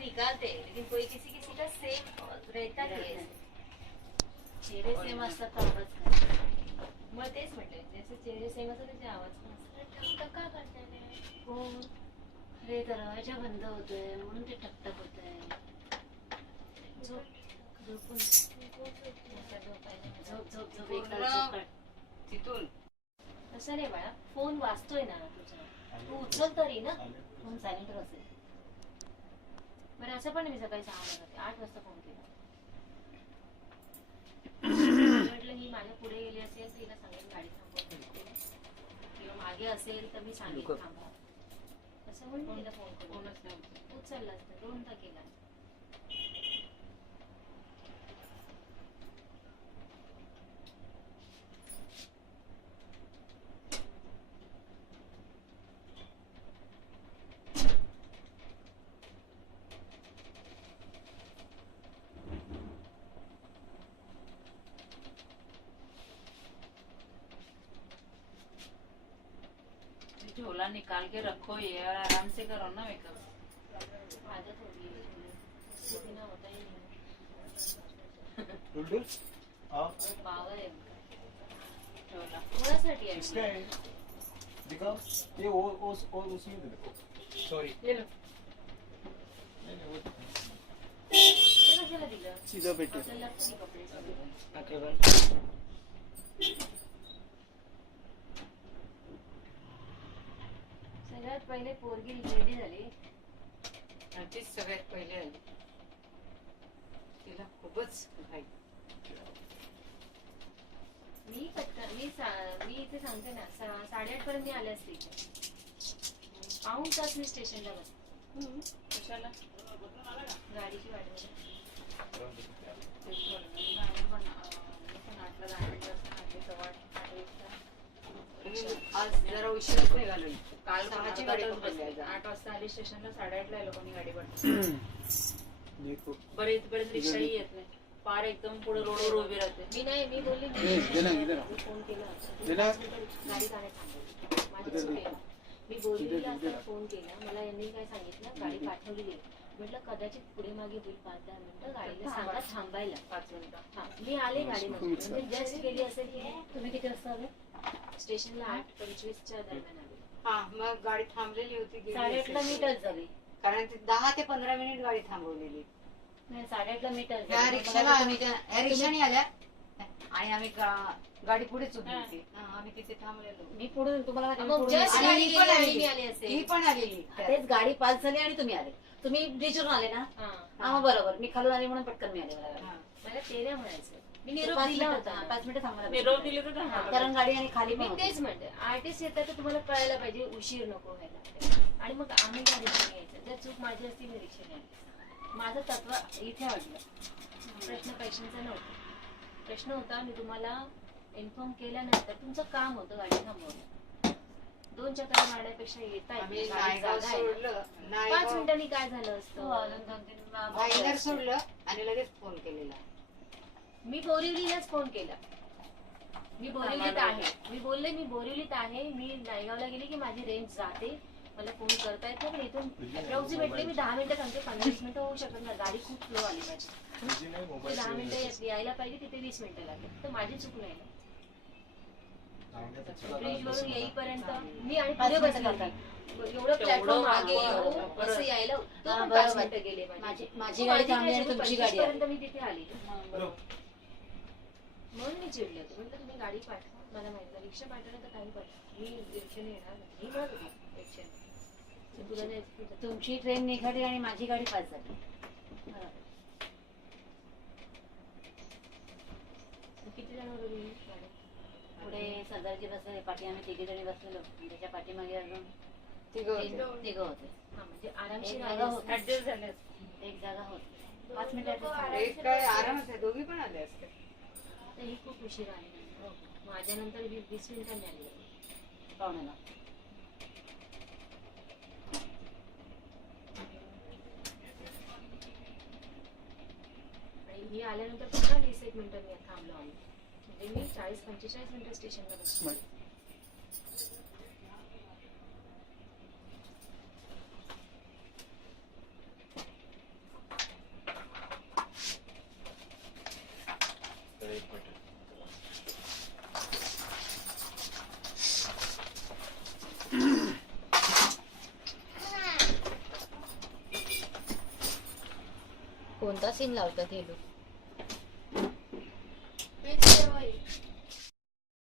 निकालते हैं, लेकिन कोई किसी किसी का सेम रहता नहीं है. चेहरे सेम असतात तर आवाज काय? मग तेच म्हटलं, जसे चेहरे सेम असतात त्याचे आवाज पण असतात. का करताय ते? हो, हे दरवाजा बंद होतोय म्हणून ते टकटक होतंय. झोप झोपून झोप झोप झोप एक तास झोप काढ तिथून. असं नाही बाळा, फोन वाजतोय ना तुझा, तू उचल तरी ना. फोन सायलेंटवर असेल. बरं असं पण मी सकाळी 6 वाजता जाते, 8 वाजता फोन केला. म्हटलं ही माझ्या पुढे गेली असेल तर हिला सांगेल गाडी थांबवून, किंवा मागे असेल तर मी सांगेल थांबा असं म्हणून तिला फोन करून उचलला असतं. 2दा केला. झोला निकाल के रखो ये और आराम से करो ना मेकअप. आदत होगी बिना होता ही नहीं. टुलटुल पावर आहे झोला कोणासाठी आहे? किसका है दिखाओ. ये वो उसमें दे दो. सॉरी. ये लो. नहीं नहीं वो ते कशाला दिलं? सीधा बैठे. आपल्याला लागतं कपडे सगळे. अकेला. सगळ्यात पहिले पोरगी रेडी झाली. तीच सगळ्यात पहिले आली. तिला खूपच घाई. मी इथे सांगते ना 8:30 पर्यंत मी आले असते इथे. पाऊण तास मी स्टेशनला बसते. कशाला? गाडीची वाट बघत. आज जरा उशीरच निघालो. काल 6ची गाडी पकडली. 8 वाजता आली स्टेशनला, 8:30 ला लोकांनी गाडी पकडली. देखो. बरं इथपर्यंत रिक्षाही येत नाही. पार एकदम पुढे रोडवर उभी राहते. मी बोलली फोन केला गाडी जाण्यात थांबवली. माझी चूक आहे. मी बोललेली असताना फोन केला. मला यांनी काय सांगितलं, गाडी पाठवली आहे. म्हटलं कदाचित पुढे मागे होईल 5-10 मिनिटं, गाडीला सांगा थांबायला. 5 मिनिटं. हा मी आले गाडीमध्ये, म्हणजे जस्ट गेली असेल की. तुम्ही किती वाजता आले? स्टेशनला 8:25च्या दरम्यान आले. हा मग गाडी थांबलेली होती. 8:30ला मी टच झाली. कारण 10 ते 15 मिनिट गाडी थांबवलेली. नाही 8:30ला मी टच त्या झाली. रिक्षाला आम्ही त्या रिक्षाने आल्या आणि आम्ही गाडी पुढेच उभी होती. आम्ही तिथे थांबलेलो. मी पुढे तुम्हाला मग पुढे just आणि गाडी ही पण गेली आणि आली. मी आली असेल. ही पण आलेली. तेच गाडी पास झाली आणि तुम्ही आले. तुम्ही ब्रिजवरून आले ना. हा मग बरोबर. मी खालून आले म्हणून पटकन मी आले. मला ते नाही म्हणायचं. मी निरोप दिला होता. 5 मिनिटं थांबा. निरोप दिले तर थांबा. कारण गाडी आणि खाली मी पण तेच म्हणते, आर्टिस्ट येतात तर तुम्हाला कळायला पाहिजे, उशीर नको व्हायला. आणि मग आम्ही त्या रिक्षाने यायचं. जर चूक माझी असती मी रिक्षाने आली. माझं तत्व इथे वाटलं. प्रश्न पैशांचा नव्हता. प्रश्न होता मी तुम्हाला इन्फॉर्म केल्यानंतर तुमचं काम होतं गाडी थांबवणं. 2 चक्रा मारण्यापेक्षा येता आम्ही येईल. नायगाव सोडलं. 5 मिनिटांनी काय झालं असतं. भाईंदर सोडलं आणि लगेच फोन केलेला. मी बोरिवलीलाच फोन केला. मी बोरिवलीत आहे. मी बोलले मी बोरिवलीत आहे. मी नायगावला गेले की माझी रेंज जाते. मला फोन करता येत नाही. पण इथून अप्रॉक्सिमेटली मी 10 मिनिटं सांगते. 15-20 मिनिटं होऊ शकत नाही. गाडी खूप स्लो आली माझी. 10 मिनिटं यायला पाहिजे, तिथे 20 मिनिटं लागली. तर माझी चूक नाही. ब्रिज वरून येईपर्यंत मी आणि पुढे बसले. एवढं प्लॅटफॉर्म मागे येऊ असं यायला तो पण 5 मिनिटं गेले माझी गाडी थांबली आणि तुमची गाडी आली. मी तिथे आली. म्हणून मी चिडले होते. म्हटलं तुम्ही गाडी पाठवा. मला माहिती आहे रिक्षा पाठवलं तर काही पाठवा. मी रिक्षाने येणार नाही. मी म्हणत होती रिक्षाने. तुला नाही. तुमची ट्रेन निघाली आणि माझी गाडी पास झाली. किती जण होतो तुम्ही गाडी? पुढे सरदारजी बसले, पाठी आम्ही 3 जणी बसलेलो. त्याच्या पाठीमागे अजून तिघं होते. हा म्हणजे आरामशीर एक जागा होती. ऍडजस्ट झाले. एक जागा होती. 5 मिनिटं एक काय आरामच आहे. दोघी पण आले असते. तर ही खूप उशीर आली. माझ्यानंतर 20 मिनिटांनी आली. पाहुण्याला. आणि मी आल्यानंतर पुन्हा 20-1 मिनिटं मी थांबलो आम्ही. म्हणजे मी 40-45 मिनिटं स्टेशनला बसलो. कोणता सीन लावतात हे लोक? पेज सेवाई